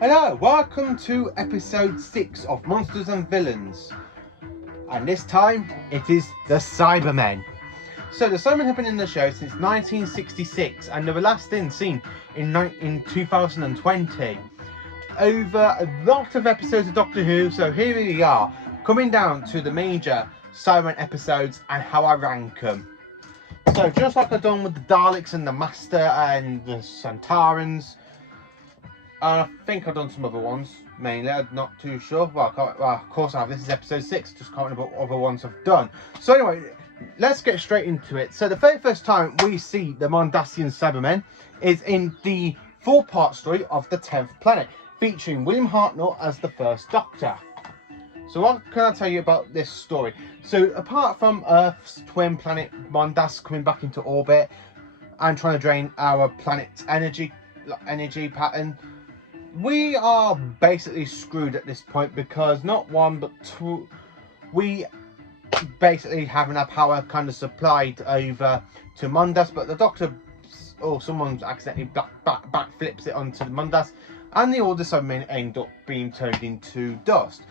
Hello, welcome to episode 6 of Monsters and Villains. And this time, it is the Cybermen. So the Cybermen have been in the show since 1966 and they were last seen in 2020. Over a lot of episodes of Doctor Who, so here we are, coming down to the major Cybermen episodes and how I rank them. So just like I've done with the Daleks and the Master and the Santarans, I think I've done some other ones, mainly, I'm not too sure. Well, of course I have, this is episode 6, just can't remember what other ones I've done. So anyway, let's get straight into it. So the very first time we see the Mondasian Cybermen is in the 4-part story of the 10th Planet, featuring William Hartnell as the first Doctor. So what can I tell you about this story? So apart from Earth's twin planet Mondas coming back into orbit and trying to drain our planet's energy pattern, we are basically screwed at this point because not one but two, we basically having our power kind of supplied over to Mondas, but the Doctor or someone's accidentally back flips it onto the Mondas, and the Order Cybermen end up being turned into dust.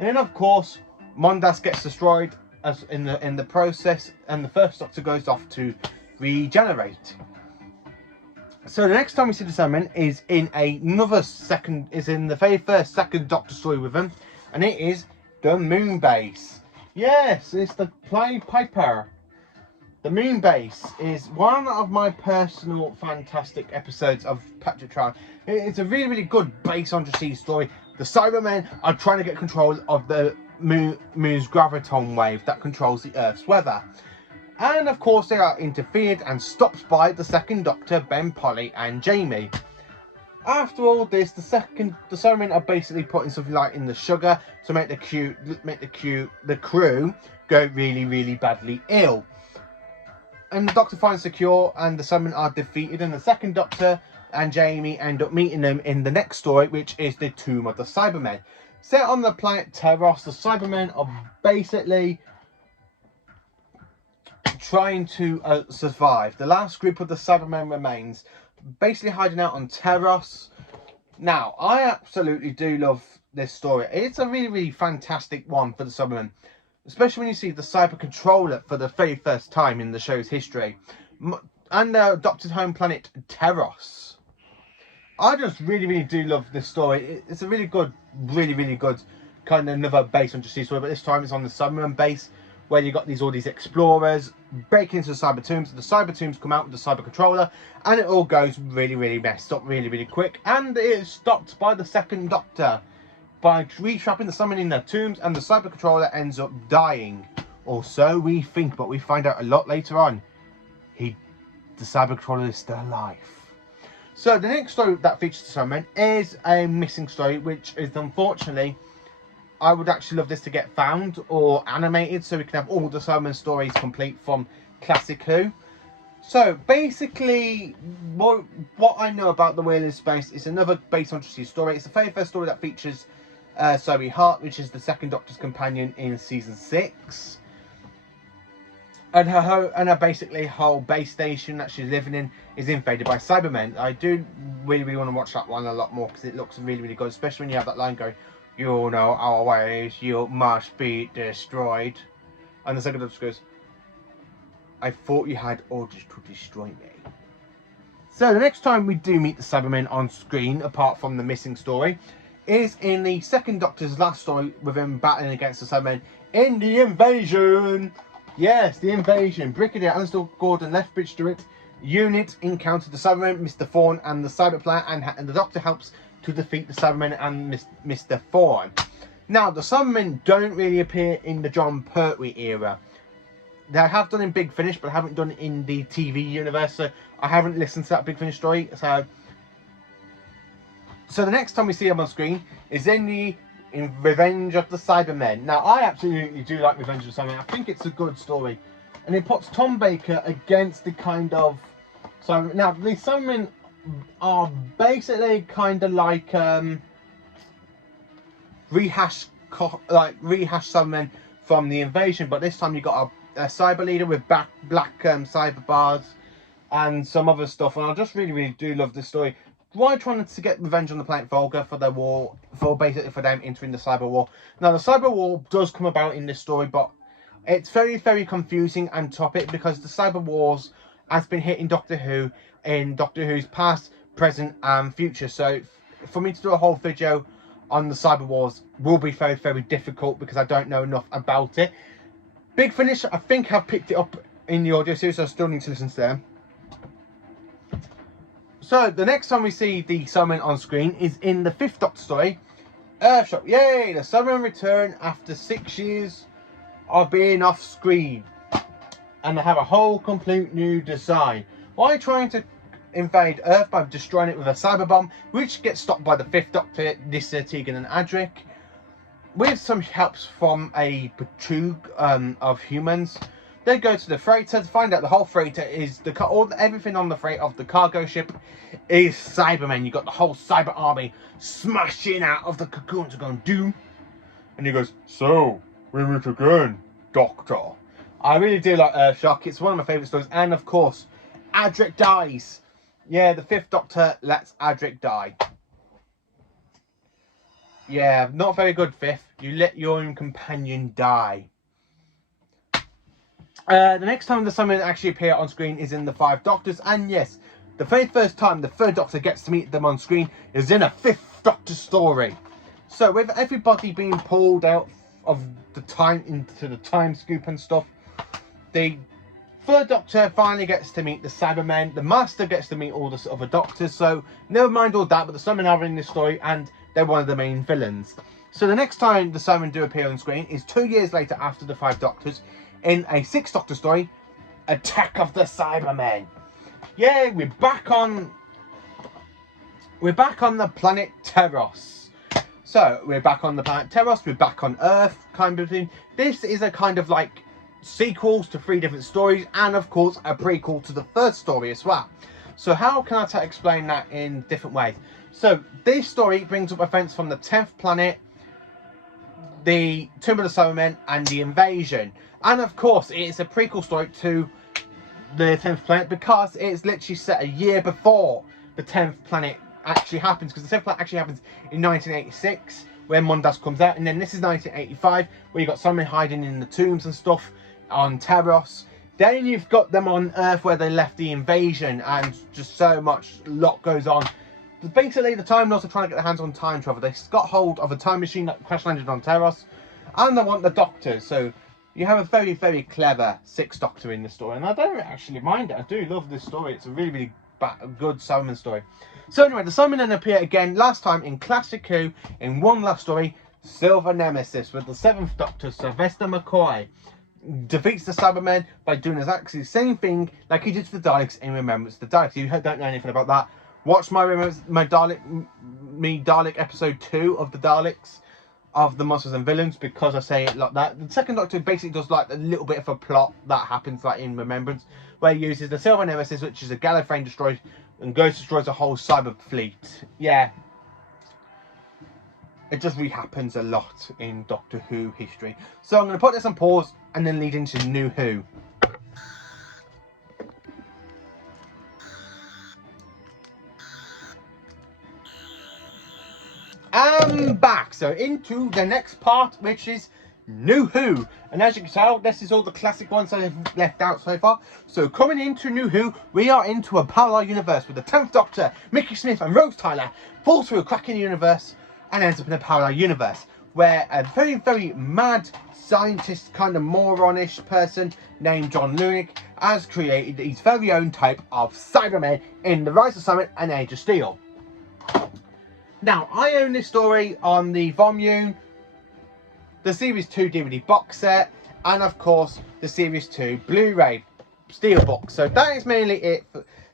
And then of course Mondas gets destroyed as in the process, and the first Doctor goes off to regenerate. So the next time we see the Cybermen is in the very first second Doctor story with them, and it is the Moon Base. Yes, it's the Pied Piper. The Moon Base is one of my personal fantastic episodes of Patrick Troughton. It's a really good base undersea story. The Cybermen are trying to get control of the moon's graviton wave that controls the Earth's weather. And of course they are interfered and stopped by the second Doctor, Ben, Polly and Jamie. After all this, the Cybermen are basically putting something like in the sugar to make the crew go really badly ill. And the Doctor finds the cure and the Cybermen are defeated, and the second Doctor and Jamie end up meeting them in the next story, which is the Tomb of the Cybermen. Set on the planet Terros, the Cybermen are basically trying to survive. The last group of the Cybermen remains, basically hiding out on Terros. Now, I absolutely do love this story. It's a really fantastic one for the Cybermen, especially when you see the Cyber Controller for the very first time in the show's history, and the Doctor's home planet Terros. I just really do love this story. It's a really good kind of another base undersea story, but this time it's on the Cybermen base, where you got all these explorers breaking into the Cyber Tombs. The Cyber Tombs come out with the Cyber Controller, and it all goes really messed up really quick, and it is stopped by the second Doctor by re-trapping the Cybermen in their tombs, and the Cyber Controller ends up dying. Or so we think, but we find out a lot later on. The Cyber Controller is still alive. So the next story that features the Cybermen is a missing story, which is unfortunately, I would actually love this to get found or animated so we can have all the Cybermen stories complete from Classic Who. So basically, what I know about the Wheel in Space is another base undersea story. It's the very first story that features Zoe Hart, which is the second Doctor's companion in season 6. And her basically whole base station that she's living in is invaded by Cybermen. I do really want to watch that one a lot more because it looks really good, especially when you have that line going, "You know our ways, you must be destroyed." And the second Doctor goes, "I thought you had orders to destroy me." So the next time we do meet the Cybermen on screen, apart from the missing story, is in the second Doctor's last story with him battling against the Cybermen in the Invasion. Yes, the Invasion. Brigadier Alistair Gordon, Lethbridge Stewart unit encountered the Cybermen, Mr. Thorne and the Cyberplanet, and the Doctor helps to defeat the Cybermen and Mr. Thorne. Now, the Cybermen don't really appear in the John Pertwee era. They have done in Big Finish, but I haven't done it in the TV universe, so I haven't listened to that Big Finish story. So the next time we see them on screen is in Revenge of the Cybermen. Now, I absolutely do like Revenge of the Cybermen. I think it's a good story. And it puts Tom Baker against the kind of... Now, the Cybermen are basically kind of like rehash Cybermen from the Invasion, but this time you got a cyber leader with black cyber bars and some other stuff. And I just really do love this story. why trying to get revenge on the planet Volga for their war, for basically for them entering the cyber war. Now the cyber war does come about in this story, but it's very, very confusing and topic because the cyber wars has been hitting Doctor Who in Doctor Who's past, present and future. So for me to do a whole video on the cyber wars will be very, very difficult because I don't know enough about it. Big Finish, I think I've picked it up in the audio series, so I still need to listen to them. So the next time we see the Cybermen on screen is in the 5th Doctor story, Earthshock. Yay! The Cybermen return after 6 years of being off screen, and they have a whole complete new design. Why trying to invade Earth by destroying it with a cyber bomb, which gets stopped by the 5th Doctor, Nyssa, Tegan, and Adric, with some helps from a patrol of humans. They go to the freighter to find out the whole freighter is everything on the freight of the cargo ship is Cybermen. You got the whole cyber army smashing out of the cocoon to go and do. And he goes, "So we meet again, Doctor." I really do like Earthshock. It's one of my favourite stories. And of course, Adric dies. Yeah, the 5th Doctor lets Adric die. Yeah, not very good, 5th. You let your own companion die. The next time the Cybermen actually appear on screen is in the 5 Doctors, and yes, the very first time the 3rd Doctor gets to meet them on screen is in a 5th Doctor story. So with everybody being pulled out of the time into the time scoop and stuff, the 3rd Doctor finally gets to meet the Cybermen. The Master gets to meet all the other Doctors. So never mind all that, but the Cybermen are in this story, and they're one of the main villains. So the next time the Cybermen do appear on screen is 2 years later after the 5 Doctors, in a 6th Doctor story, Attack of the Cybermen. Yeah, we're back on the planet Teros. So we're back on the planet Teros. We're back on Earth, kind of thing. This is a kind of like sequels to 3 different stories, and of course a prequel to the 1st story as well. So how can I explain that in different ways? So this story brings up events from the 10th planet, the Tomb of the Cybermen, and the invasion. And of course, it's a prequel story to the 10th planet because it's literally set a year before the 10th planet actually happens. Because the 10th planet actually happens in 1986 when Mondas comes out. And then this is 1985 where you've got Cybermen hiding in the tombs and stuff on Teros. Then you've got them on Earth where they left the invasion, and just so much lot goes on. Basically, the Time Lords are trying to get their hands on time travel. They got hold of a time machine that crash landed on Teros, and they want the Doctors. So you have a very, very clever 6th Doctor in the story, and I don't actually mind it. I do love this story. It's a really, really good Cybermen story. So anyway, the Cybermen then appear again, last time in Classic Who, in one last story, Silver Nemesis, with the 7th Doctor, Sylvester McCoy, defeats the Cybermen by doing exactly the same thing like he did to the Daleks in Remembrance of the Daleks. If you don't know anything about that, watch my Dalek episode 2 of the Daleks, of the Monsters and Villains, because I say it like that. The 2nd Doctor basically does like a little bit of a plot that happens like in Remembrance, where he uses the Silver Nemesis, which is a Gallifreyan destroyer, and destroys a whole cyber fleet. Yeah, it just happens a lot in Doctor Who history. So I'm going to put this on pause and then lead into New Who. I'm back, so into the next part, which is New Who. And as you can tell, this is all the classic ones I've left out so far. So coming into New Who, we are into a parallel universe with the 10th Doctor, Mickey Smith and Rose Tyler fall through a crack in the universe and ends up in a parallel universe where a very, very mad scientist, kind of moronish person named John Lunick has created his very own type of Cybermen in The Rise of Cybermen and Age of Steel. Now, I own this story on the Volume, the Series 2 DVD box set, and of course, the Series 2 Blu-ray Steelbook. So that is mainly it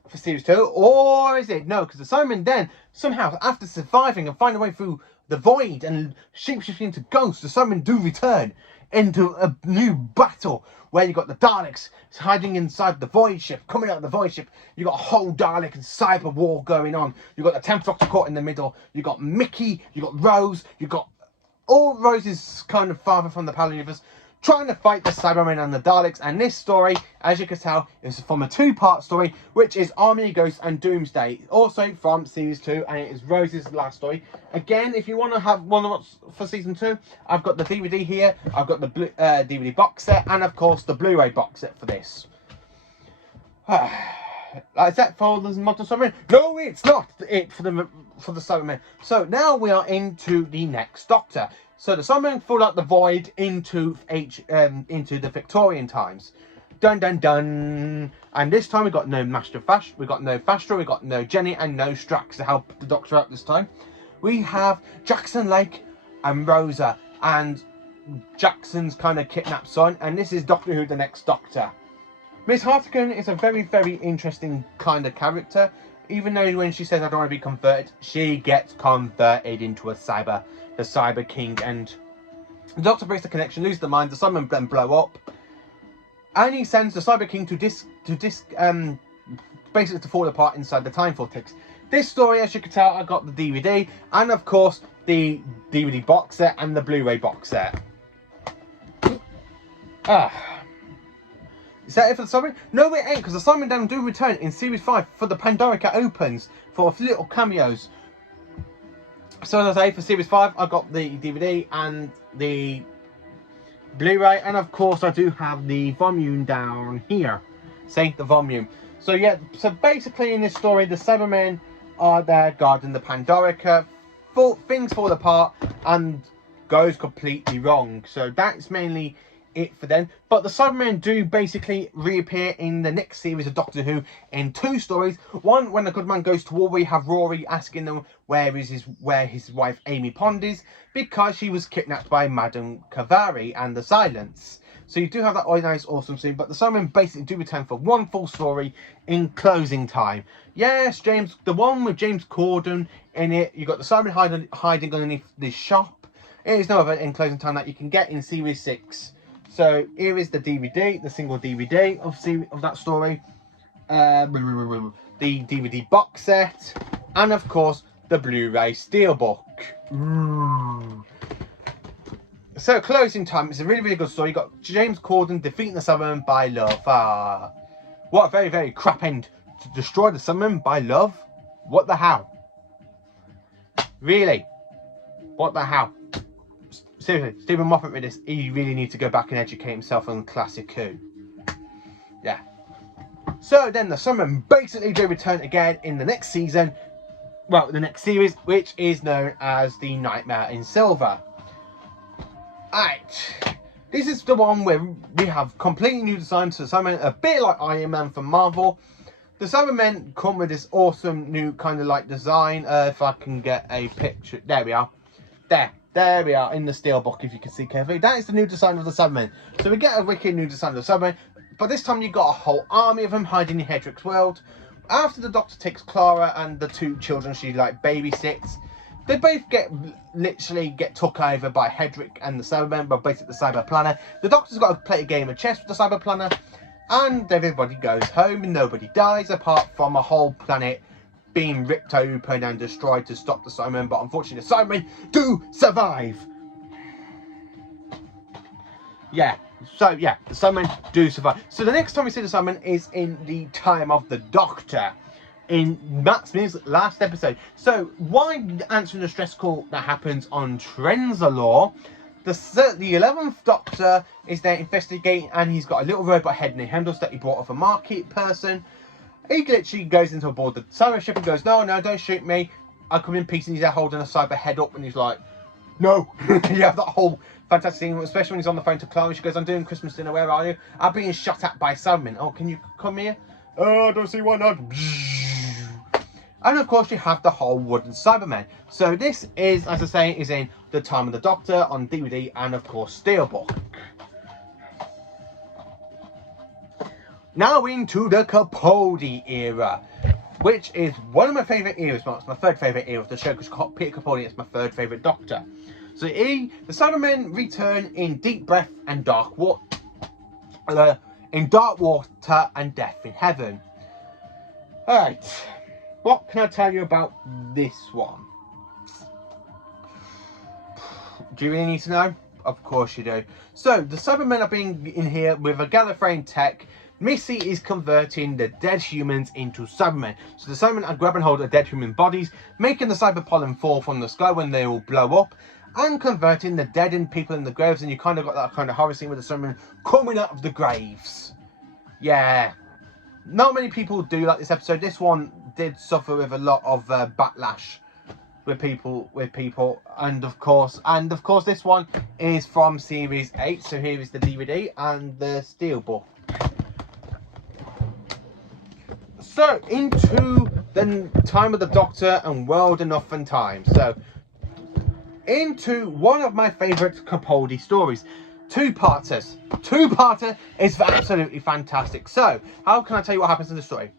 for Series 2, or is it? No, because the Cybermen then, somehow, after surviving and finding a way through the void and shapeshifting into ghosts, the Cybermen do return into a new battle where you got the Daleks hiding inside the void ship, coming out of the void ship. You got a whole Dalek and cyber war going on. You got the 10th Doctor caught in the middle. You got Mickey. You got Rose. You got all Rose's kind of father from the parallel universe. trying to fight the Cybermen and the Daleks. And this story, as you can tell, is from a two-part story, which is Army of Ghosts and Doomsday, also from series 2, and it is Rose's last story. Again, if you want to have one for season 2, I've got the DVD here, I've got the DVD box set, and of course the Blu-ray box set for this. Is that for the Modern Cybermen? No, it's not it for the Cybermen. So now we are into the next Doctor. So the Cybermen fall out the void into the Victorian times. Dun dun dun. And this time we got no Master Fash, we got no Fastra, we got no Jenny, and no Strax to help the Doctor out this time. We have Jackson Lake and Rosa, and Jackson's kind of kidnapped son, and this is Doctor Who, the next Doctor. Miss Hartigan is a very, very interesting kind of character. Even though when she says I don't want to be converted, she gets converted into the Cyber King, and the Doctor breaks the connection, loses the mind, the Cybermen then blow up, and he sends the Cyber King basically to fall apart inside the time vortex. This story, as you can tell, I got the DVD, and of course the DVD box set and the Blu-ray box set. Is that it for the Cybermen? No, it ain't, because the Cybermen do return in Series 5 for the Pandorica Opens for little cameos. So as I say, for Series 5, I got the DVD and the Blu-ray, and of course I do have the volume down here. See, the volume. So yeah, so basically in this story, the Cybermen are there guarding the Pandorica. Things fall apart and goes completely wrong. So that's mainly it for them. But the Cybermen do basically reappear in the next series of Doctor Who in 2 stories. One, when the good man goes to war, we have Rory asking them where his wife Amy Pond is, because she was kidnapped by Madame Cavari and the Silence. So you do have that nice, awesome scene. But the Cybermen basically do return for one full story in closing time. Yes, the one with James Corden in it. You got the Cybermen hiding underneath this shop. It is no other in closing time that you can get in Series 6. So here is the DVD, the single DVD of that story, the DVD box set, and of course the Blu-ray Steelbook. So closing time, it's a really, really good story. You got James Corden defeating the Cybermen by love. What a very, very crap end to destroy the Cybermen by love. What the hell? Really? What the hell? Seriously, Stephen Moffat with this, he really needs to go back and educate himself on Classic Who. Yeah. So then the Cybermen basically do return again in the next season. Well, the next series, which is known as The Nightmare in Silver. Alright. This is the one where we have completely new designs for the Cybermen, a bit like Iron Man from Marvel. The Cybermen come with this awesome new kind of like design. If I can get a picture. There we are. There we are in the Steelbook, if you can see carefully. That is the new design of the Cybermen. So we get a wicked new design of the Cybermen, but this time you've got a whole army of them hiding in Hedrick's world. After the Doctor takes Clara and the 2 children she like babysits, they both literally get took over by Hedrick and the Cybermen, but basically the Cyber Planner. The Doctor's got to play a game of chess with the Cyber Planner, and everybody goes home and nobody dies apart from a whole planet being ripped open and destroyed to stop the Cybermen, but unfortunately the Cybermen do survive. Yeah, so yeah, the Cybermen do survive. So the next time we see the Cybermen is in the time of the Doctor, in Matt Smith's last episode. So why answering the stress call that happens on Trenzalore, the 11th Doctor is there investigating, and he's got a little robot head in the handles that he bought off a market person. He literally goes into aboard the cyber ship and goes, no, don't shoot me. I come in peace, and he's there holding a cyber head up, and he's like, no. You have that whole fantastic scene, especially when he's on the phone to Chloe. She goes, I'm doing Christmas dinner, where are you? I'm being shot at by Cybermen. Oh, can you come here? Oh, I don't see why not. And of course you have the whole wooden Cybermen. So this is, as I say, is in The Time of the Doctor on DVD and of course Steelbook. Now into the Capaldi era, which is one of my favourite eras. Well, it's my 3rd favourite era of the show, because Peter Capaldi is my 3rd favourite Doctor. So the Cybermen return in Deep Breath and Dark Water, and Death in Heaven. Alright, what can I tell you about this one? Do you really need to know? Of course you do. So, the Cybermen are being in here with a Gallifreyan tech. Missy is converting the dead humans into Cybermen. So the Cybermen are grabbing hold of dead human bodies, making the cyber pollen fall from the sky when they all blow up, and converting the dead and people in the graves. And you kind of got that kind of horror scene with the Cybermen coming out of the graves. Yeah. Not many people do like this episode. This one did suffer with a lot of backlash with people, and of course this one is from series 8. So here is the DVD and the steelbook. So into the time of the Doctor and World Enough and Time. So into one of my favourite Capaldi stories. Two-parter is absolutely fantastic. So how can I tell you what happens in the story?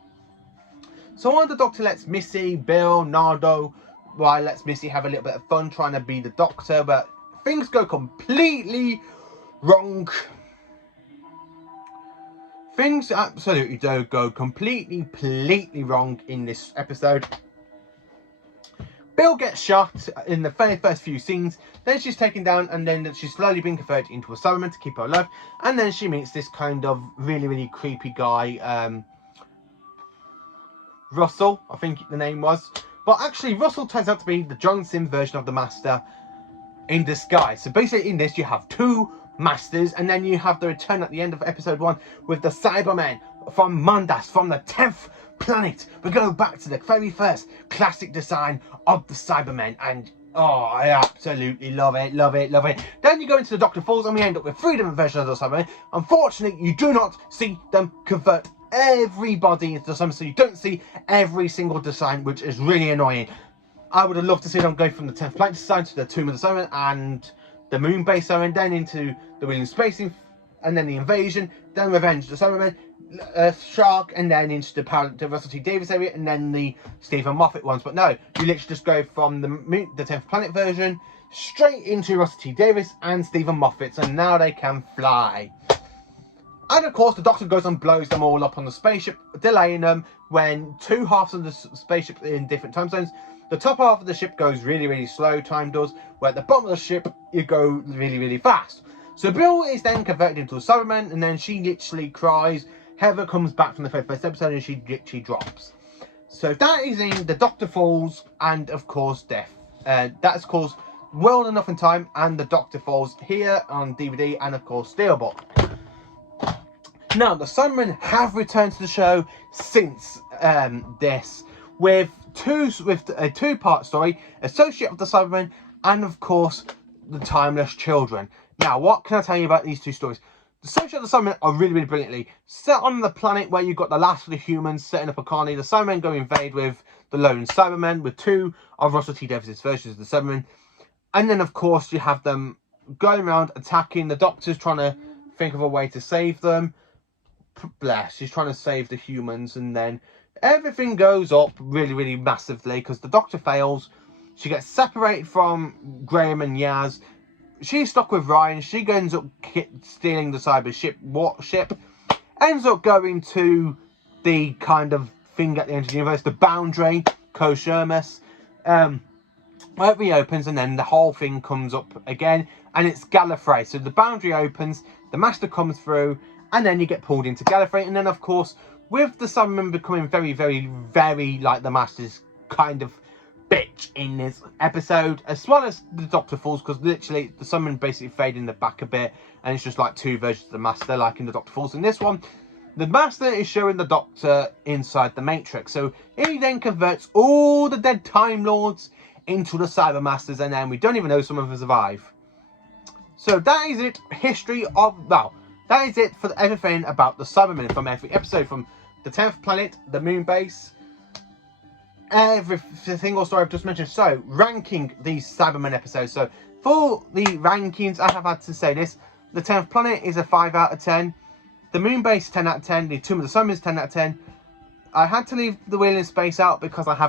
So one of the Doctor lets Missy, Bill, Nardo, well, lets Missy have a little bit of fun trying to be the Doctor, but things go completely wrong. Things absolutely do go completely wrong in this episode. Bill gets shot in the first few scenes, then she's taken down, and then she's slowly being converted into a Cyberman to keep her alive, and then she meets this kind of really creepy guy, Russell, I think the name was. But actually, Russell turns out to be the Johnson version of the Master in disguise. So basically in this, you have two Masters, and then you have the return at the end of episode 1 with the Cybermen from Mondas, from the 10th planet. We go back to the very first classic design of the Cybermen, and oh, I absolutely love it. Then you go into the Doctor Falls, and we end up with 3 different versions of the Cybermen. Unfortunately, you do not see them convert everybody into the Cybermen, so you don't see every single design, which is really annoying. I would have loved to see them go from the 10th planet design to the Tomb of the Cybermen and the moon base Cybermen, then into the William Spacing, and then the Invasion, then Revenge of the Cybermen, Shark, and then into the Russell T Davies area, and then the Stephen Moffat ones. But no, you literally just go from the 10th planet version straight into Russell T Davies and Stephen Moffat's, and now they can fly. And of course, the Doctor goes and blows them all up on the spaceship, delaying them when 2 halves of the spaceship in different time zones. The top half of the ship goes really slow, time does, where at the bottom of the ship, you go really fast. So Bill is then converted into a Cyberman, and then she literally cries. Heather comes back from the first episode, and she literally drops. So that is in The Doctor Falls, and of course, Death. That is called World Enough in Time, and The Doctor Falls here on DVD, and of course, Steelbook. Now, the Cybermen have returned to the show since this, with a 2-part story, Associate of the Cybermen, and of course, the Timeless Children. Now, what can I tell you about these 2 stories? The Associate of the Cybermen are really brilliantly set on the planet where you've got the last of the humans setting up a colony. The Cybermen go invade with the lone Cybermen, with 2 of Russell T Davies' versions of the Cybermen. And then, of course, you have them going around attacking. The Doctor's trying to think of a way to save them. Bless, she's trying to save the humans, and then everything goes up really massively because the Doctor fails. She gets separated from Graham and Yaz. She's stuck with Ryan. She ends up stealing the cyber ship, ends up going to the kind of thing at the end of the universe, the boundary, Koshermus, where it reopens, and then the whole thing comes up again, and it's Gallifrey. So the boundary opens, the Master comes through, and then you get pulled into Gallifrey. And then, of course, with the Cybermen becoming very like the Master's kind of bitch in this episode, as well as the Doctor Falls, because literally the Cybermen basically fade in the back a bit, and it's just like 2 versions of the Master, like in the Doctor Falls. In this one, the Master is showing the Doctor inside the Matrix. So he then converts all the dead Time Lords into the Cyber Masters, and then we don't even know some of them survive. So that is it. That is it for everything about the Cybermen from every episode, from the 10th planet, the moon base, every single story I've just mentioned. So, ranking these Cybermen episodes. So, for the rankings, I have had to say this. The 10th planet is a 5 out of 10. The moon base, 10 out of 10. The Tomb of the Cybermen is 10 out of 10. I had to leave the Wheel in Space out because I've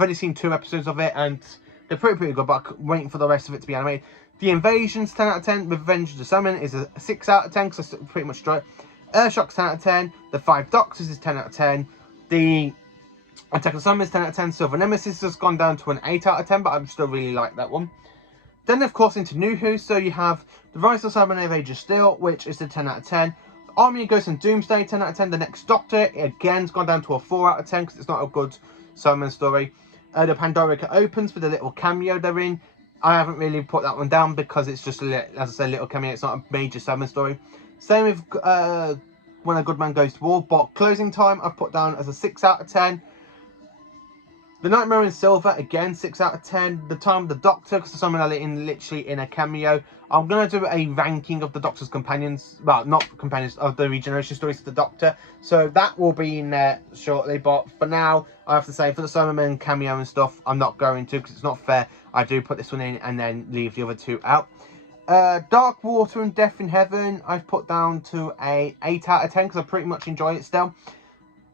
only seen 2 episodes of it, and they're pretty good, but I'm waiting for the rest of it to be animated. The Invasion's 10 out of 10. Revenge of the Cybermen is a 6 out of 10 because I pretty much enjoy it. Earthshock's 10 out of 10. The 5 Doctors is 10 out of 10. The Attack of the Cybermen is 10 out of 10. Silver Nemesis has gone down to an 8 out of 10, but I still really like that one. Then, of course, into New Who. So you have The Rise of the Cybermen of Age of Steel, which is a 10 out of 10. Army of Ghosts and Doomsday, 10 out of 10. The Next Doctor, again, has gone down to a 4 out of 10 because it's not a good Cybermen story. The Pandorica Opens for the little cameo they're in. I haven't really put that one down because it's just, as I say, little cameo. It's not a major Cybermen story. Same with When a Good Man Goes to War. But Closing Time, I've put down as a 6 out of 10. The Nightmare in Silver, again, 6 out of 10. The Time of the Doctor, because there's someone literally in a cameo. I'm going to do a ranking of the Doctor's companions. Well, not companions, of the regeneration stories of the Doctor. So that will be in there shortly. But for now, I have to say, for the Cybermen cameo and stuff, I'm not going to, because it's not fair. I do put this one in and then leave the other two out. Dark Water and Death in Heaven, I've put down to a 8 out of 10, because I pretty much enjoy it still.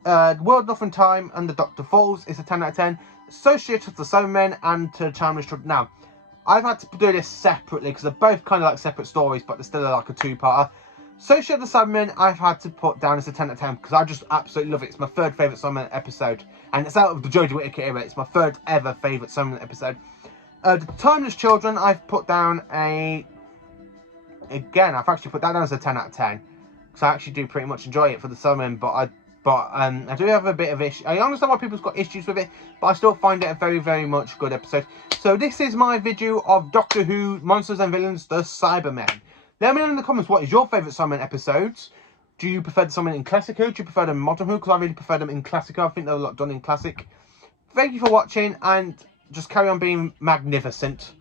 World Nothing Time and The Doctor Falls is a 10 out of 10. Associated with the Cybermen and to Chalmers Truck. Now, I've had to do this separately because they're both kind of like separate stories, but they're still like a two-parter. Associated with the Cybermen, I've had to put down as a 10 out of 10 because I just absolutely love it. It's my third favourite Cybermen episode, and it's out of the Jodie Whittaker era. It's my third ever favourite Cybermen episode. The Timeless Children, I've put down again, I've actually put that down as a 10 out of 10 because I actually do pretty much enjoy it for the Cybermen, but I do have a bit of issue. I understand why people's got issues with it, but I still find it a very, very much good episode. So this is my video of Doctor Who Monsters and Villains, the Cybermen. Let me know in the comments, what is your favourite Cybermen episodes? Do you prefer the Cybermen in Classic Who? Do you prefer them in Modern Who? Because I really prefer them in Classic Who. I think they're a lot done in Classic. Thank you for watching, and just carry on being magnificent.